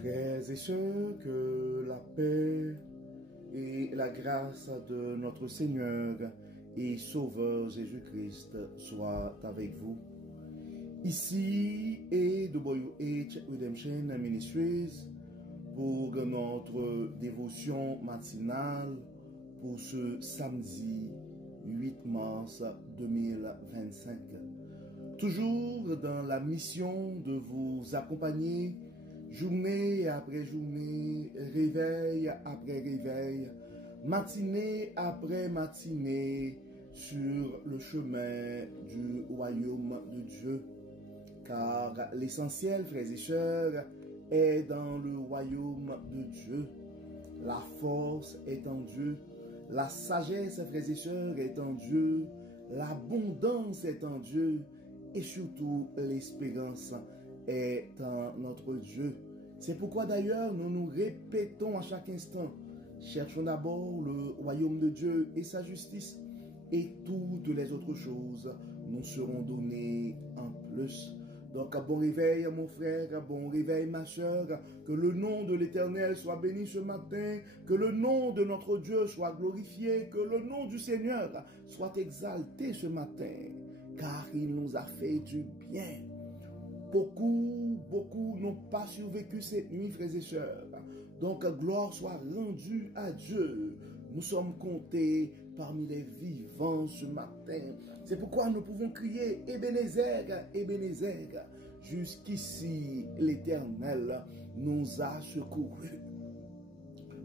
Frères et sœurs, que la paix et la grâce de notre Seigneur et Sauveur Jésus-Christ soient avec vous. Ici est WH Redemption Ministries pour notre dévotion matinale pour ce samedi 8 mars 2025. Toujours dans la mission de vous accompagner journée après journée, réveil après réveil, matinée après matinée, sur le chemin du royaume de Dieu. Car l'essentiel, frères et sœurs, est dans le royaume de Dieu. La force est en Dieu. La sagesse, frères et sœurs, est en Dieu. L'abondance est en Dieu. Et surtout, l'espérance est en notre Dieu. C'est pourquoi d'ailleurs nous nous répétons à chaque instant, cherchons d'abord le royaume de Dieu et sa justice, et toutes les autres choses nous seront données en plus. Donc bon réveil mon frère, bon réveil ma soeur, que le nom de l'Éternel soit béni ce matin, que le nom de notre Dieu soit glorifié, que le nom du Seigneur soit exalté ce matin, car il nous a fait du bien. Beaucoup n'ont pas survécu cette nuit, frères et sœurs. Donc, gloire soit rendue à Dieu. Nous sommes comptés parmi les vivants ce matin. C'est pourquoi nous pouvons crier Ebenezer, Ebenezer. Jusqu'ici, l'Éternel nous a secourus.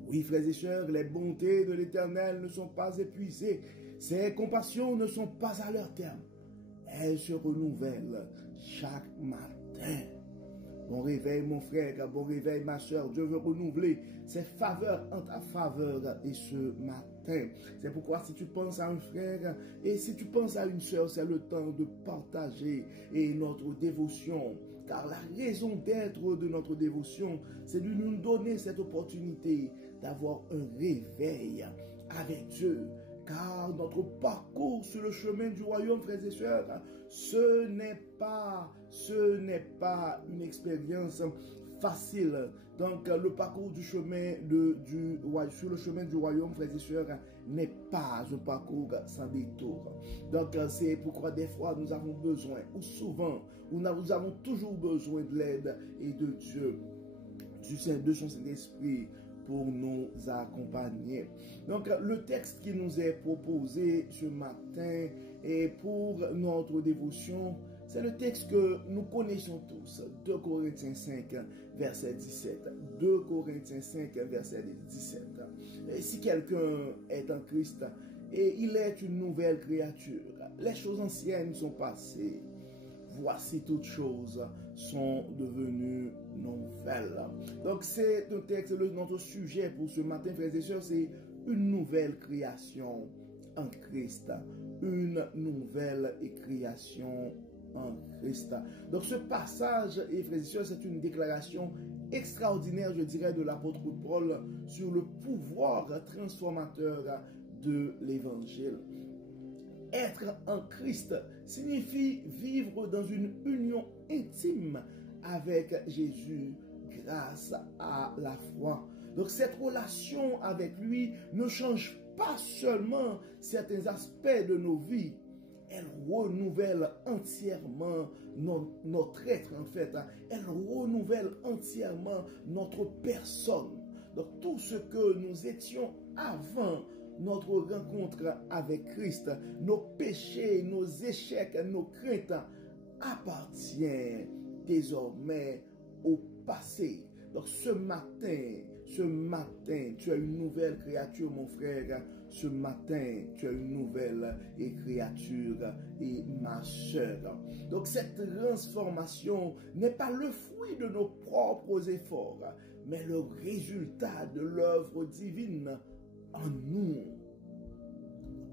Oui, frères et sœurs, les bontés de l'Éternel ne sont pas épuisées. Ses compassions ne sont pas à leur terme. Elle se renouvelle chaque matin. Bon réveil mon frère, bon réveil ma soeur. Dieu veut renouveler ses faveurs en ta faveur et ce matin. C'est pourquoi si tu penses à un frère et si tu penses à une soeur, c'est le temps de partager et notre dévotion. Car la raison d'être de notre dévotion, c'est de nous donner cette opportunité d'avoir un réveil avec Dieu. Car notre parcours sur le chemin du royaume, frères et sœurs, ce n'est pas une expérience facile. Donc le parcours du chemin sur le chemin du royaume, frères et sœurs, n'est pas un parcours sans détour. Donc c'est pourquoi des fois nous avons besoin, ou souvent, nous avons toujours besoin de l'aide et de Dieu, de son Saint-Esprit, pour nous accompagner. Donc, le texte qui nous est proposé ce matin et pour notre dévotion, c'est le texte que nous connaissons tous, 2 Corinthiens 5, verset 17. 2 Corinthiens 5, verset 17. Et si quelqu'un est en Christ, et il est une nouvelle créature, les choses anciennes sont passées. Voici toutes choses sont devenues nouvelles. Donc c'est un texte, notre sujet pour ce matin, frères et sœurs, c'est une nouvelle création en Christ. Une nouvelle création en Christ. Donc ce passage, et frères et sœurs, c'est une déclaration extraordinaire, je dirais, de l'apôtre Paul sur le pouvoir transformateur de l'évangile. Être en Christ signifie vivre dans une union intime avec Jésus grâce à la foi. Donc cette relation avec lui ne change pas seulement certains aspects de nos vies, elle renouvelle entièrement notre être en fait. Elle renouvelle entièrement notre personne. Donc tout ce que nous étions avant notre rencontre avec Christ, nos péchés, nos échecs, nos craintes appartiennent désormais au passé. Donc ce matin, tu as une nouvelle créature, mon frère. Ce matin, tu as une nouvelle créature et ma soeur. Donc cette transformation n'est pas le fruit de nos propres efforts, mais le résultat de l'œuvre divine en nous.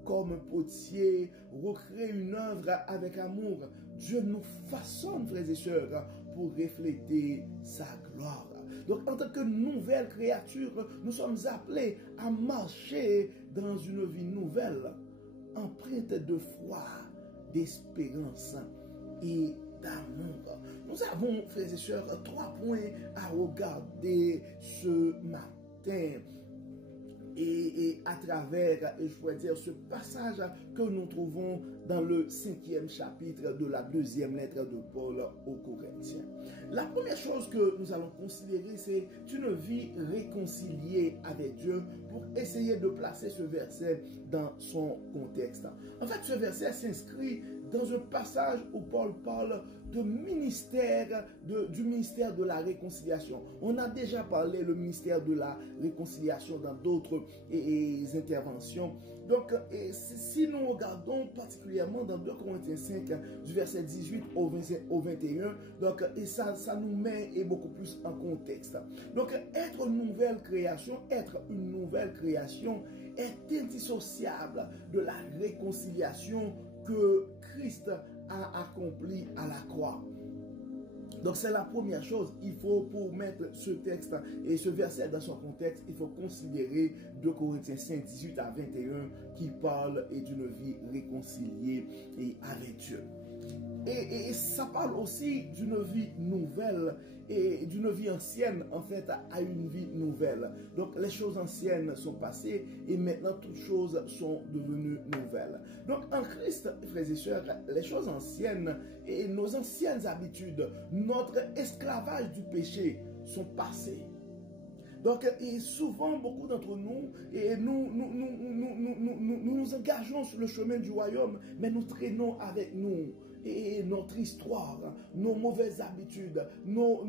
Comme un potier recrée une œuvre avec amour, Dieu nous façonne, frères et sœurs, pour refléter sa gloire. Donc, en tant que nouvelle créature, nous sommes appelés à marcher dans une vie nouvelle, empreinte de foi, d'espérance et d'amour. Nous avons, frères et sœurs, 3 points à regarder ce matin. Et à travers, je pourrais dire, ce passage que nous trouvons dans le 5e chapitre de la 2e lettre de Paul aux Corinthiens. La première chose que nous allons considérer, c'est une vie réconciliée avec Dieu pour essayer de placer ce verset dans son contexte. En fait, ce verset s'inscrit dans un passage où Paul parle de ministère, du ministère de la réconciliation. On a déjà parlé le ministère de la réconciliation dans d'autres interventions. Donc, si nous regardons particulièrement dans 2 Corinthiens 5, du verset 18 au 21, donc, et ça nous met beaucoup plus en contexte. Donc, être une nouvelle création est indissociable de la réconciliation que Christ a accompli à la croix. Donc c'est la première chose, il faut, pour mettre ce texte et ce verset dans son contexte, il faut considérer 2 Corinthiens 5, 18 à 21 qui parle d'une vie réconciliée avec Dieu. Et ça parle aussi d'une vie nouvelle et d'une vie ancienne, en fait, à une vie nouvelle. Donc, les choses anciennes sont passées et maintenant, toutes choses sont devenues nouvelles. Donc, en Christ, frères et sœurs, les choses anciennes et nos anciennes habitudes, notre esclavage du péché sont passées. Donc, et souvent, beaucoup d'entre nous, nous engageons sur le chemin du royaume, mais nous traînons avec nous et notre histoire, nos mauvaises habitudes, nos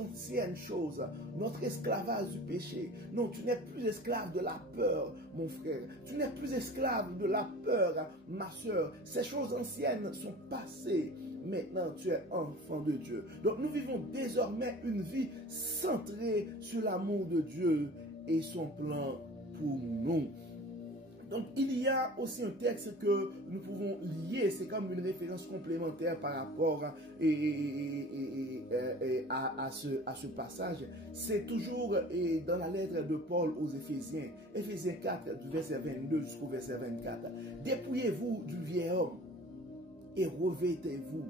anciennes choses, notre esclavage du péché. Non, tu n'es plus esclave de la peur, mon frère. Tu n'es plus esclave de la peur, ma soeur. Ces choses anciennes sont passées. Maintenant, tu es enfant de Dieu. Donc, nous vivons désormais une vie centrée sur l'amour de Dieu et son plan pour nous. Donc, il y a aussi un texte que nous pouvons lier, c'est comme une référence complémentaire par rapport à ce passage. C'est toujours dans la lettre de Paul aux Éphésiens, Éphésiens 4, du verset 22 jusqu'au verset 24. Dépouillez-vous du vieil homme et revêtez-vous.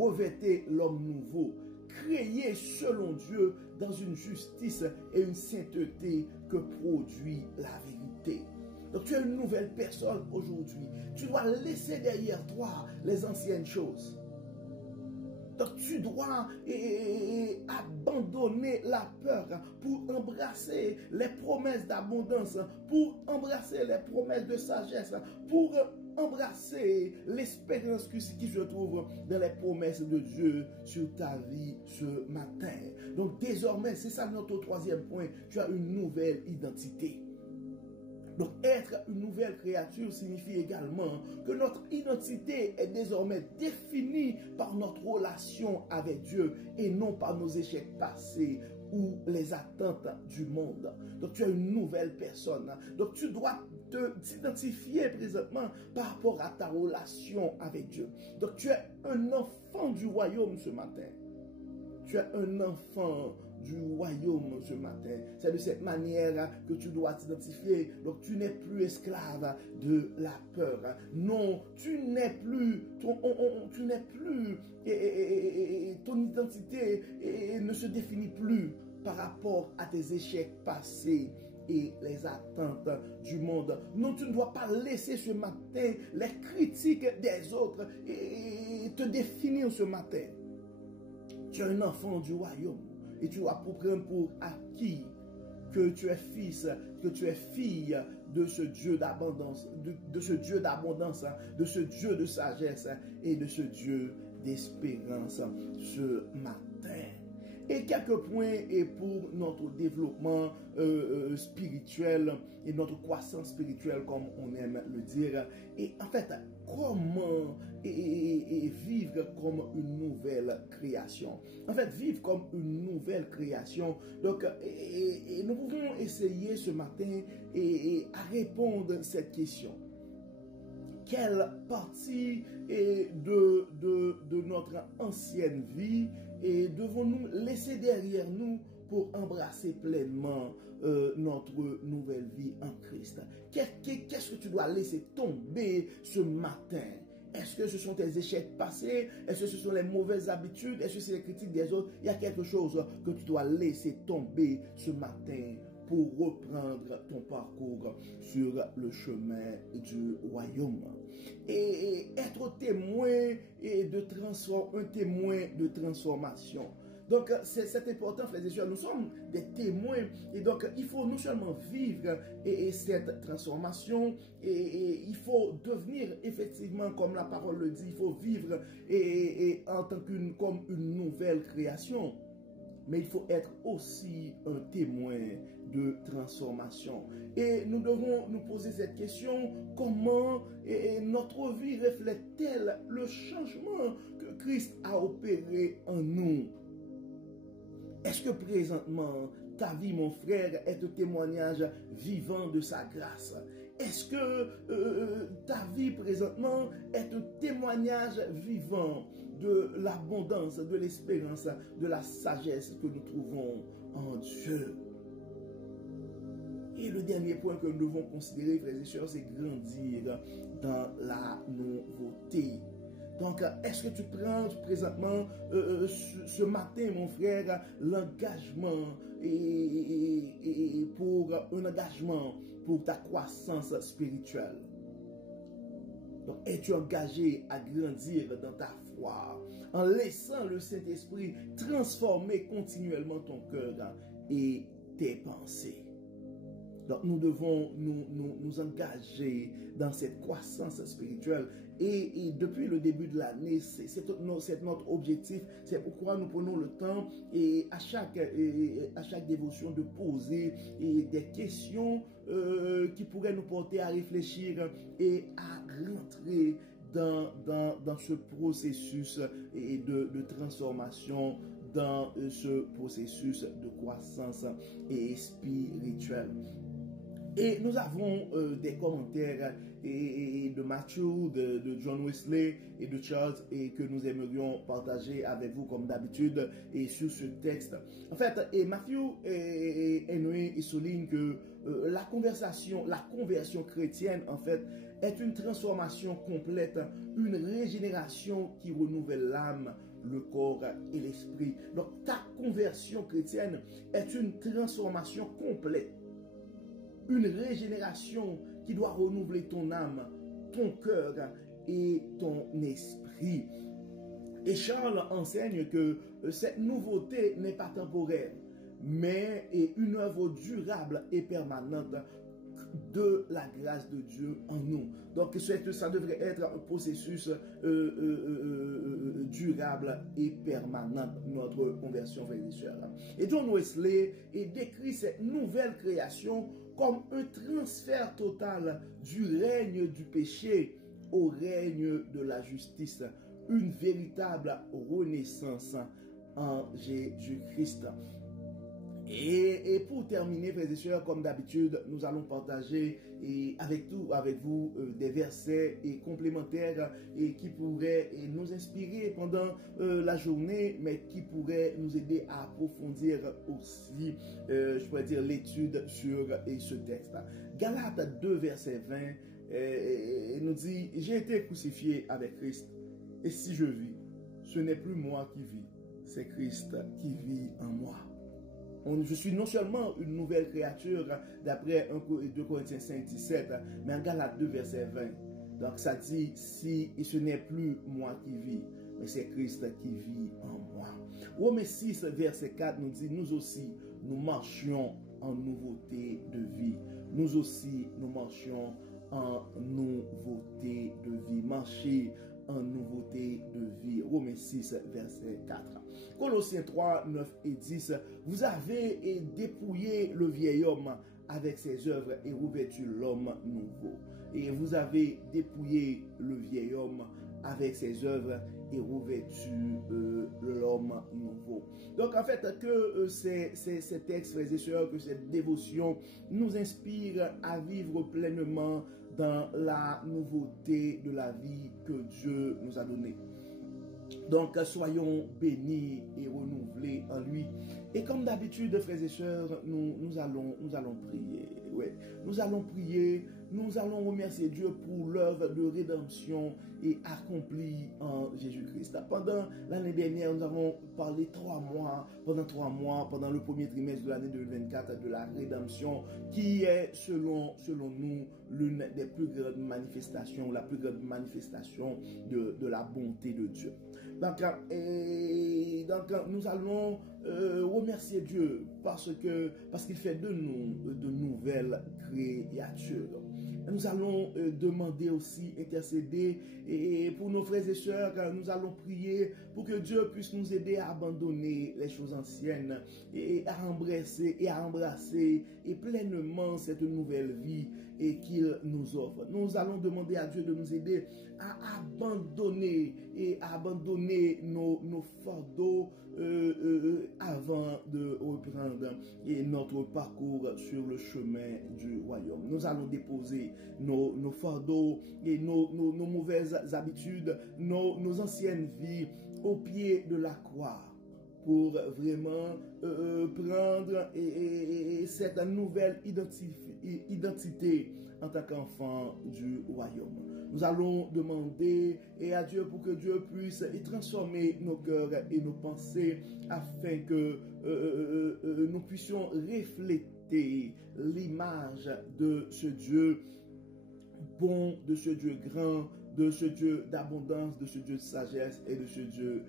Revêtez l'homme nouveau, créé selon Dieu dans une justice et une sainteté que produit la vérité. Donc tu es une nouvelle personne aujourd'hui. Tu dois laisser derrière toi les anciennes choses. Donc tu dois abandonner la peur pour embrasser les promesses d'abondance, pour embrasser les promesses de sagesse, pour embrasser l'espérance qui se trouve dans les promesses de Dieu sur ta vie ce matin. Donc désormais, c'est ça notre 3e point, tu as une nouvelle identité. Donc être une nouvelle créature signifie également que notre identité est désormais définie par notre relation avec Dieu et non par nos échecs passés ou les attentes du monde. Donc tu es une nouvelle personne. Donc tu dois t'identifier présentement par rapport à ta relation avec Dieu. Donc tu es un enfant du royaume ce matin. Tu es un enfant du royaume ce matin. C'est de cette manière que tu dois t'identifier. Donc tu n'es plus esclave de la peur. Non, tu n'es plus, ton identité ne se définit plus par rapport à tes échecs passés et les attentes du monde. Non, tu ne dois pas laisser ce matin les critiques des autres te définir ce matin. Tu es un enfant du royaume et tu dois prendre pour acquis que tu es fils, que tu es fille de ce Dieu d'abondance, de ce Dieu d'abondance, de ce Dieu de sagesse et de ce Dieu d'espérance ce matin. Et quelques points pour notre développement spirituel et notre croissance spirituelle, comme on aime le dire. Et en fait, comment vivre comme une nouvelle création. En fait, vivre comme une nouvelle création. Donc, nous pouvons essayer ce matin à répondre à cette question. Quelle partie de notre ancienne vie devons-nous laisser derrière nous pour embrasser pleinement notre nouvelle vie en Christ? Qu'est-ce que tu dois laisser tomber ce matin Est-ce que ce sont tes échecs passés? Est-ce que ce sont les mauvaises habitudes? Est-ce que c'est les critiques des autres? Il y a quelque chose que tu dois laisser tomber ce matin pour reprendre ton parcours sur le chemin du royaume. Et être témoin un témoin de transformation. Donc, c'est important, frères et sœurs, nous sommes des témoins. Et donc, il faut non seulement vivre cette transformation, et il faut devenir effectivement, comme la parole le dit, il faut vivre en tant comme une nouvelle création. Mais il faut être aussi un témoin de transformation. Et nous devons nous poser cette question, comment notre vie reflète-t-elle le changement que Christ a opéré en nous? Est-ce que présentement, ta vie, mon frère, est un témoignage vivant de sa grâce? Est-ce que ta vie présentement est un témoignage vivant de l'abondance, de l'espérance, de la sagesse que nous trouvons en Dieu? Et le dernier point que nous devons considérer, frères et sœurs, c'est grandir dans la nouveauté. Donc, est-ce que tu prends présentement, ce matin, mon frère, l'engagement pour ta croissance spirituelle? Donc, es-tu engagé à grandir dans ta foi en laissant le Saint-Esprit transformer continuellement ton cœur et tes pensées? Donc, nous devons nous engager dans cette croissance spirituelle. Et depuis le début de l'année, c'est notre objectif. C'est pourquoi nous prenons le temps et à chaque dévotion de poser des questions qui pourraient nous porter à réfléchir et à rentrer dans ce processus de transformation, dans ce processus de croissance et spirituelle. Et nous avons des commentaires de Matthew, de John Wesley et de Charles et que nous aimerions partager avec vous comme d'habitude et sur ce texte. En fait, Matthew et Henry soulignent que la conversion chrétienne, en fait, est une transformation complète, une régénération qui renouvelle l'âme, le corps et l'esprit. Donc, ta conversion chrétienne est une transformation complète. Une régénération qui doit renouveler ton âme, ton cœur et ton esprit. Et Charles enseigne que cette nouveauté n'est pas temporaire, mais est une œuvre durable et permanente de la grâce de Dieu en nous. Donc ça devrait être un processus durable et permanent, notre conversion, frères et sœurs. Et John Wesley décrit cette nouvelle création comme un transfert total du règne du péché au règne de la justice, une véritable renaissance en Jésus-Christ. Et pour terminer, frères et sœurs, comme d'habitude, nous allons partager avec vous des versets complémentaires qui pourraient nous inspirer pendant la journée, mais qui pourraient nous aider à approfondir aussi, je pourrais dire, l'étude sur ce texte. Galates 2, verset 20, nous dit « J'ai été crucifié avec Christ, et si je vis, ce n'est plus moi qui vis, c'est Christ qui vit en moi. » Je suis non seulement une nouvelle créature d'après 2 Corinthiens 5, 17, mais en Galates 2, verset 20. Donc ça dit, si ce n'est plus moi qui vis, mais c'est Christ qui vit en moi. Romains 6, verset 4 nous dit, nous aussi, nous marchions en nouveauté de vie. Nous aussi, nous marchions en nouveauté de vie. Marcher en nouveauté de vie. Romains 6, verset 4. Colossiens 3, 9 et 10. Vous avez dépouillé le vieil homme avec ses œuvres et revêtu l'homme nouveau. Et vous avez dépouillé le vieil homme avec ses œuvres et revêtu l'homme nouveau. Donc en fait, que ces textes, frères et sœurs, que cette dévotion nous inspire à vivre pleinement dans la nouveauté de la vie que Dieu nous a donnée. Donc soyons bénis et renouvelés en lui. Et comme d'habitude, frères et sœurs, nous allons prier. Ouais. Nous allons prier, nous allons remercier Dieu pour l'œuvre de rédemption et accomplie en Jésus-Christ. Pendant l'année dernière, nous avons parlé 3 mois, pendant le premier trimestre de l'année 2024, de la rédemption, qui est, selon nous, l'une des plus grandes manifestations, la plus grande manifestation de la bonté de Dieu. Donc, nous allons remercier Dieu parce qu'il fait de nous de nouvelles créatures. Nous allons demander aussi, intercéder et pour nos frères et sœurs, nous allons prier pour que Dieu puisse nous aider à abandonner les choses anciennes et à embrasser et pleinement cette nouvelle vie et qu'il nous offre. Nous allons demander à Dieu de nous aider à abandonner nos fardeaux avant de reprendre notre parcours sur le chemin du royaume. Nous allons déposer nos fardeaux et nos mauvaises habitudes, nos anciennes vies au pied de la croix pour vraiment prendre cette nouvelle identité en tant qu'enfant du royaume. Nous allons demander à Dieu pour que Dieu puisse transformer nos cœurs et nos pensées afin que nous puissions refléter l'image de ce Dieu bon, de ce Dieu grand, de ce Dieu d'abondance, de ce Dieu de sagesse et de ce Dieu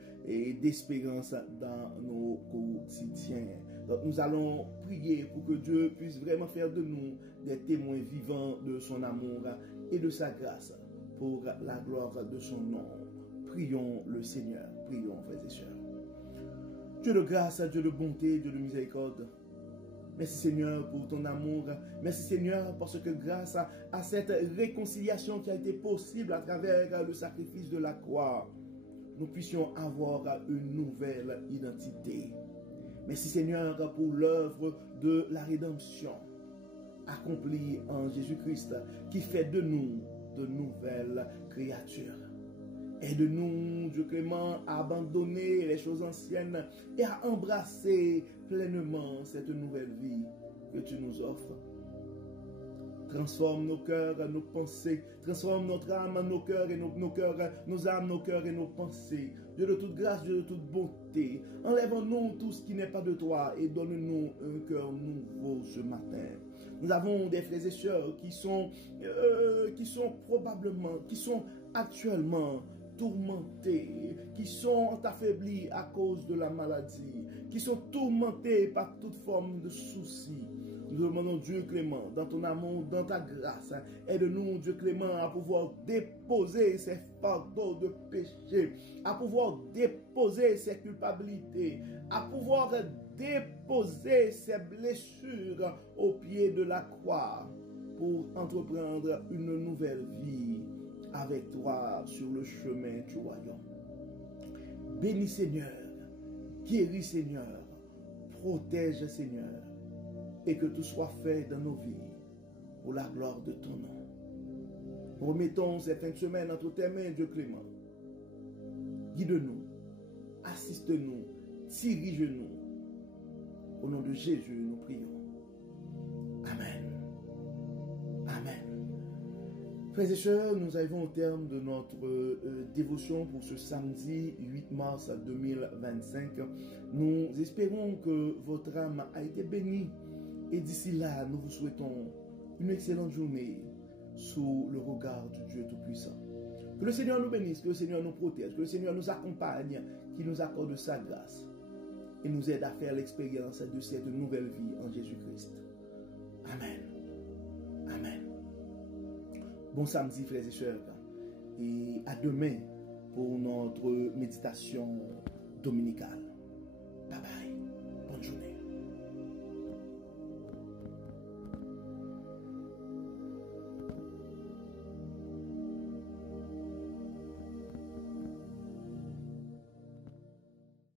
d'espérance dans nos quotidiens. Donc nous allons prier pour que Dieu puisse vraiment faire de nous des témoins vivants de son amour et de sa grâce pour la gloire de son nom. Prions le Seigneur, prions frères et sœurs. Dieu de grâce, Dieu de bonté, Dieu de miséricorde, merci Seigneur pour ton amour. Merci Seigneur parce que grâce à cette réconciliation qui a été possible à travers le sacrifice de la croix, nous puissions avoir une nouvelle identité. Merci Seigneur pour l'œuvre de la rédemption accomplie en Jésus-Christ qui fait de nous de nouvelles créatures. Aide-nous, Dieu clément, à abandonner les choses anciennes et à embrasser pleinement cette nouvelle vie que tu nous offres. Transforme nos cœurs, nos pensées, transforme notre âme, nos cœurs et nos âmes, nos cœurs et nos pensées. Dieu de toute grâce, Dieu de toute bonté, enlève-nous tout ce qui n'est pas de toi et donne-nous un cœur nouveau ce matin. Nous avons des frères et sœurs qui sont actuellement tourmentés, qui sont affaiblis à cause de la maladie, qui sont tourmentés par toute forme de soucis. Nous demandons Dieu clément, dans ton amour, dans ta grâce, aide-nous Dieu clément à pouvoir déposer ces fardeaux de péché, à pouvoir déposer ces culpabilités, à pouvoir déposer ces blessures au pied de la croix pour entreprendre une nouvelle vie avec toi sur le chemin du royaume. Bénis Seigneur, guéris Seigneur, protège Seigneur, et que tout soit fait dans nos vies pour la gloire de ton nom. Nous remettons cette fin de semaine entre tes mains, Dieu clément. Guide-nous, assiste-nous, dirige-nous. Au nom de Jésus, nous prions. Amen. Amen. Frères et sœurs, nous arrivons au terme de notre dévotion pour ce samedi 8 mars 2025. Nous espérons que votre âme a été bénie. Et d'ici là, nous vous souhaitons une excellente journée sous le regard du Dieu Tout-Puissant. Que le Seigneur nous bénisse, que le Seigneur nous protège, que le Seigneur nous accompagne, qu'il nous accorde sa grâce et nous aide à faire l'expérience de cette nouvelle vie en Jésus-Christ. Amen. Amen. Bon samedi, frères et sœurs, et à demain pour notre méditation dominicale. Bye bye.